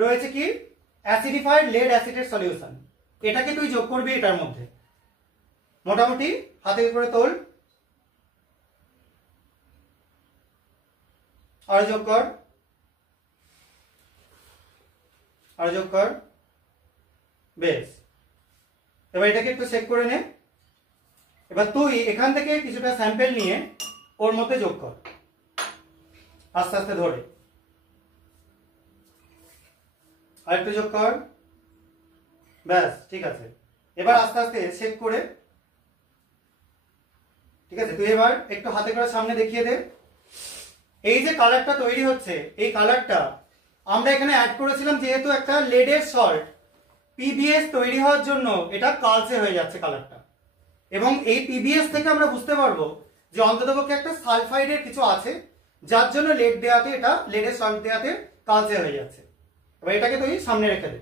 রয়েছে কি অ্যাসিডিফাইড লেড অ্যাসিডের সলিউশন, এটাকে তুই যোগ করবি এটার মধ্যে। মোটামুটি হাতে করে তোল, আর যোগ কর, আর যোগ কর, বেশ। এবার এটাকে একটু চেক করে নে। এবার তুই এখান থেকে কিছুটা স্যাম্পল নিয়ে ওর মধ্যে যোগ কর, আস্তে আস্তে ধরে, আর একটু যোগ কর, ব্যাস ঠিক আছে। এবার আস্তে আস্তে চেক করে, ঠিক আছে, তুই এবার একটু হাতে করে সামনে দেখিয়ে দে। এই যে কালারটা তৈরি হচ্ছে, এই কালারটা আমরা এখানে অ্যাড করেছিলাম যেহেতু একটা লেডের সল্ট, পিবিএস তৈরি হওয়ার জন্য এটা কালচে হয়ে যাচ্ছে কালারটা। এবং এই পিবিএস থেকে আমরা বুঝতে পারবো যে অন্ততপক্ষে একটা সালফাইডের কিছু আছে, যার জন্য লেড দেওয়াতে, এটা লেডের সল্ট দেওয়াতে কালচে হয়ে যাচ্ছে। এবার এটাকে তুই সামনে রেখে দে।